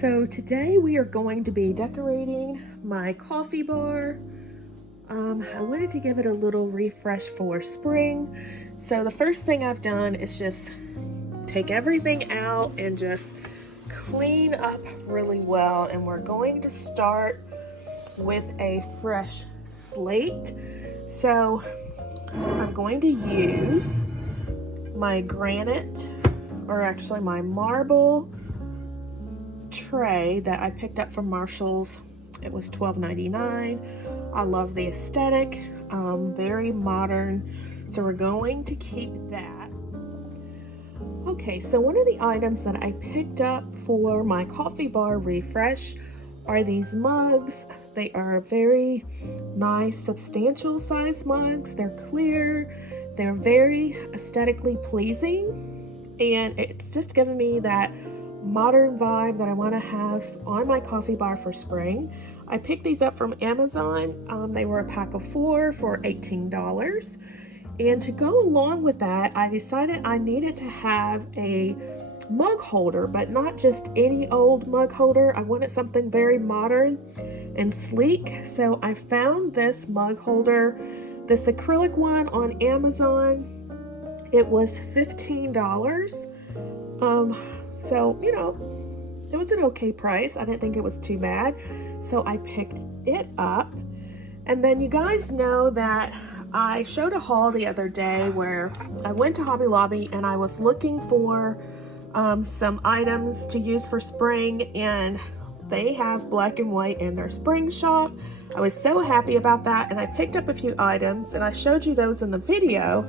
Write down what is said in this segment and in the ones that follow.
So today we are going to be decorating my coffee bar. I wanted to give it a little refresh for spring. So the first thing I've done is just take everything out and just clean up really well. And we're going to start with a fresh slate. So I'm going to use my granite, or actually my marble tray that I picked up from Marshall's. It was $12.99. I love the aesthetic, very modern, so we're going to keep that. Okay, so one of the items that I picked up for my coffee bar refresh are these mugs. They are very nice, substantial size mugs. They're clear, they're very aesthetically pleasing, and it's just giving me that modern vibe that I want to have on my coffee bar for spring. I picked these up from Amazon. They were a pack of 4 for $18. And to go along with that, I decided I needed to have a mug holder, but not just any old mug holder. I wanted something very modern and sleek. So I found this mug holder, this acrylic one on Amazon. It was $15. So, you know, it was an okay price. I didn't think it was too bad. So I picked it up. And then you guys know that I showed a haul the other day where I went to Hobby Lobby and I was looking for some items to use for spring, and they have black and white in their spring shop. I was so happy about that, and I picked up a few items and I showed you those in the video.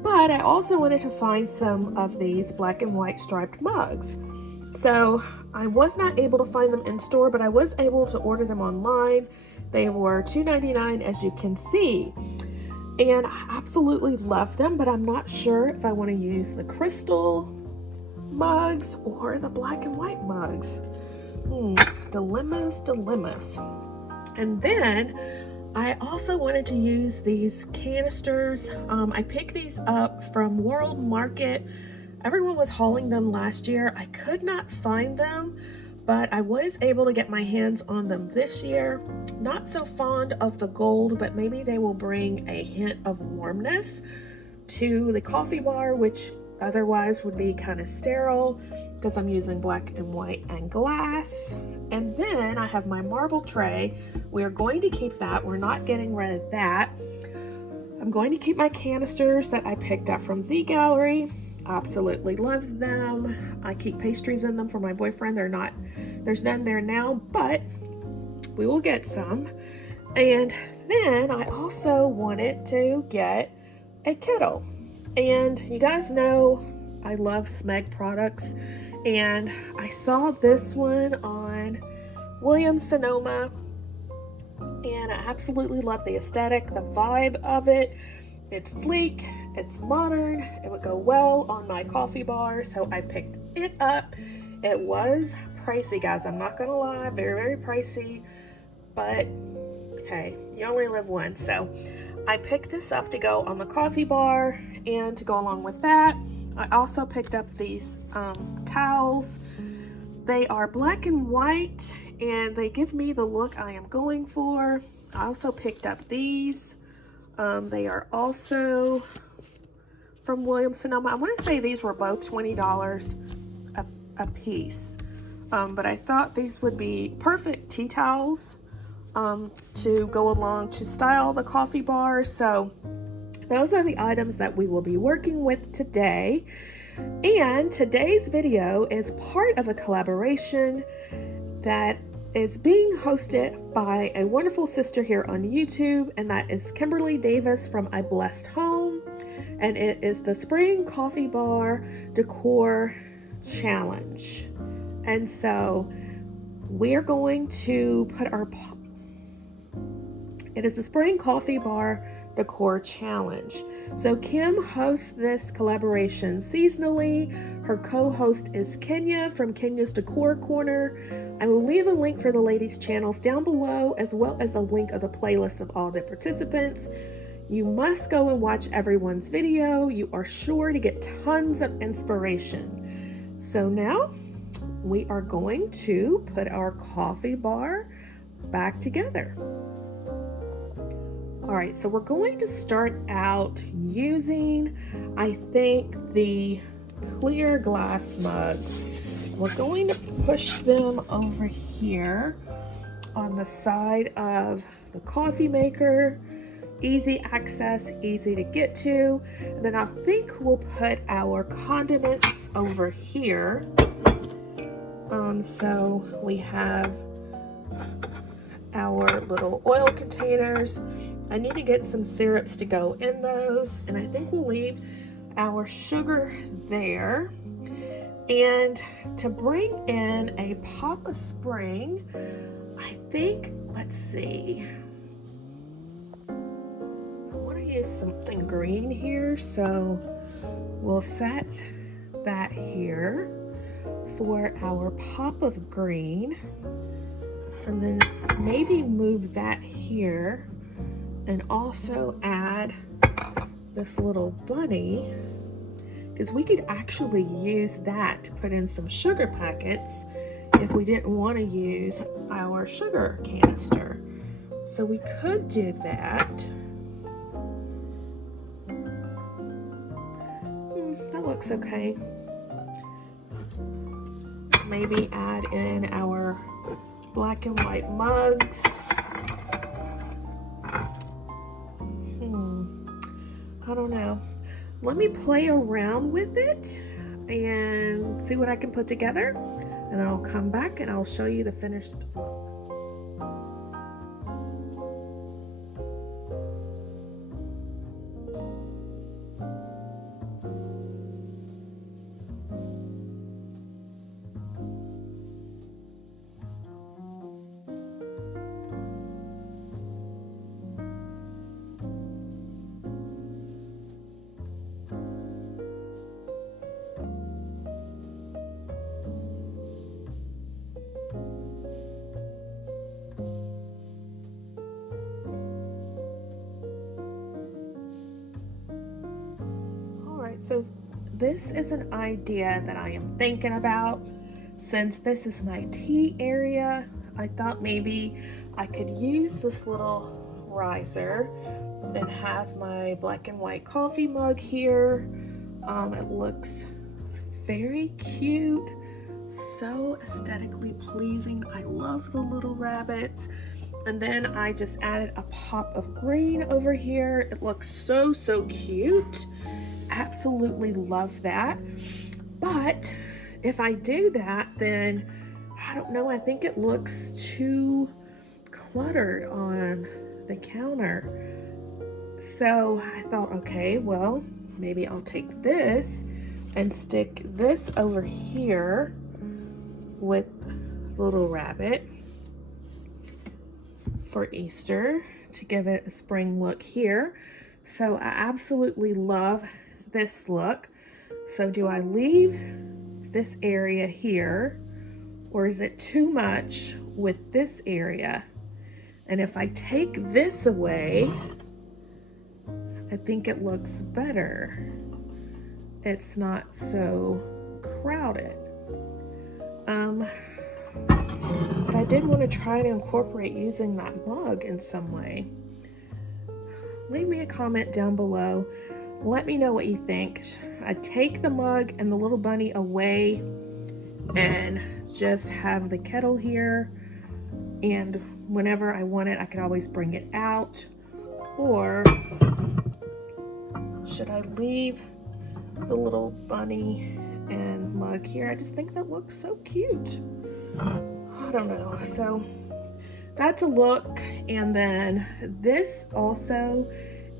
But I also wanted to find some of these black and white striped mugs. So I was not able to find them in store, but I was able to order them online. They were $2.99, as you can see. And I absolutely love them, but I'm not sure if I want to use the crystal mugs or the black and white mugs. Dilemmas. And then I also wanted to use these canisters. I picked these up from World Market. Everyone was hauling them last year. I could not find them, but I was able to get my hands on them this year. Not so fond of the gold, but maybe they will bring a hint of warmness to the coffee bar, which otherwise would be kind of sterile because I'm using black and white and glass. And then I have my marble tray. We are going to keep that. We're not getting rid of that. I'm going to keep my canisters that I picked up from Z Gallery. Absolutely love them. I keep pastries in them for my boyfriend. There's none there now, but we will get some. And then I also wanted to get a kettle. And you guys know I love Smeg products, and I saw this one on Sonoma, and I absolutely love the aesthetic, the vibe of it. It's sleek, it's modern, it would go well on my coffee bar, so I picked it up. It was pricey, guys, I'm not gonna lie, very, very pricey, but hey, you only live once. So I picked this up to go on the coffee bar, and to go along with that, I also picked up these towels. They are black and white, and they give me the look I am going for. I also picked up these. They are also from Sonoma. I want to say these were both $20 a piece, but I thought these would be perfect tea towels to go along to style the coffee bar. So those are the items that we will be working with today. And today's video is part of a collaboration that is being hosted by a wonderful sister here on YouTube, and that is Kimberly Davis from I Blessed Home, and it is the Spring Coffee Bar Decor Challenge. And so we're going to put it is the Spring Coffee Bar Decor Challenge. So Kim hosts this collaboration seasonally. Her co-host is Kenya from Kenya's Decor Corner. I will leave a link for the ladies' channels down below, as well as a link of the playlist of all the participants. You must go and watch everyone's video. You are sure to get tons of inspiration. So now we are going to put our coffee bar back together. All right, so we're going to start out using, I think, the clear glass mugs. We're going to push them over here on the side of the coffee maker. Easy access, easy to get to. And then I think we'll put our condiments over here. So we have our little oil containers. I need to get some syrups to go in those, and I think we'll leave our sugar there. And to bring in a pop of spring, I think, let's see, I want to use something green here, so we'll set that here for our pop of green, and then maybe move that here, and also add this little bunny, because we could actually use that to put in some sugar packets if we didn't want to use our sugar canister. So we could do that. That looks okay. Maybe add in our black and white mugs. I don't know. Let me play around with it and see what I can put together, and then I'll come back and I'll show you the finished look. So this is an idea that I am thinking about. Since this is my tea area, I thought maybe I could use this little riser and have my black and white coffee mug here. It looks very cute, so aesthetically pleasing. I love the little rabbits. And then I just added a pop of green over here. It looks so cute. Absolutely love that. But if I do that, then I don't know, I think it looks too cluttered on the counter. So I thought, okay, well, maybe I'll take this and stick this over here with Little Rabbit for Easter to give it a spring look here. So I absolutely love this look. So do I leave this area here, or is it too much with this area? And if I take this away, I think it looks better. It's not so crowded. But I did want to try to incorporate using that mug in some way. Leave me a comment down below. Let me know what you think. I take the mug and the little bunny away and just have the kettle here, and whenever I want it I could always bring it out, or should I leave the little bunny and mug here? I just think that looks so cute. I don't know. So that's a look. And then this also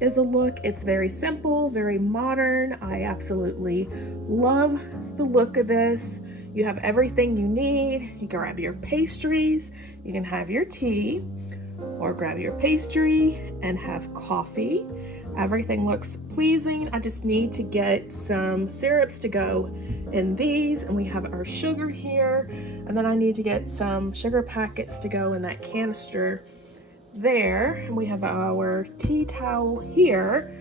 is a look. It's very simple, very modern. I absolutely love the look of this. You have everything you need. You grab your pastries, you can have your tea, or grab your pastry and have coffee. Everything looks pleasing. I just need to get some syrups to go in these, and we have our sugar here, and then I need to get some sugar packets to go in that canister there, and we have our tea towel here.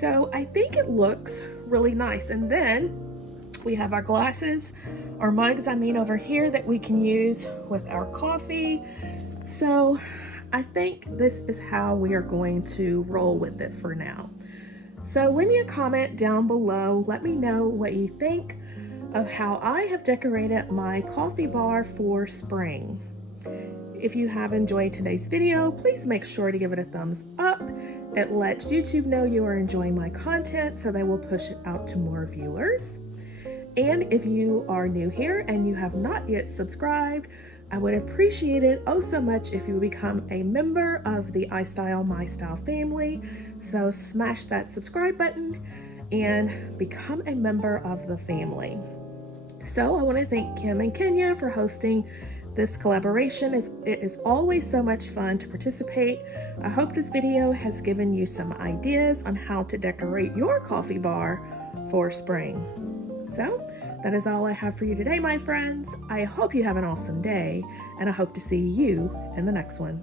So I think it looks really nice. And then We have our glasses, our mugs, over here that we can use with our coffee. So I think this is how we are going to roll with it for now. So leave me a comment down below. Let me know what you think of how I have decorated my coffee bar for spring. If you have enjoyed today's video, please make sure to give it a thumbs up. It lets YouTube know you are enjoying my content, so they will push it out to more viewers. And if you are new here and you have not yet subscribed, I would appreciate it oh so much if you would become a member of the iStylEMYSTYLE family. So smash that subscribe button and become a member of the family. So I want to thank Kim and Kenya for hosting this collaboration. It is always so much fun to participate. I hope this video has given you some ideas on how to decorate your coffee bar for spring. So that is all I have for you today, my friends. I hope you have an awesome day, and I hope to see you in the next one.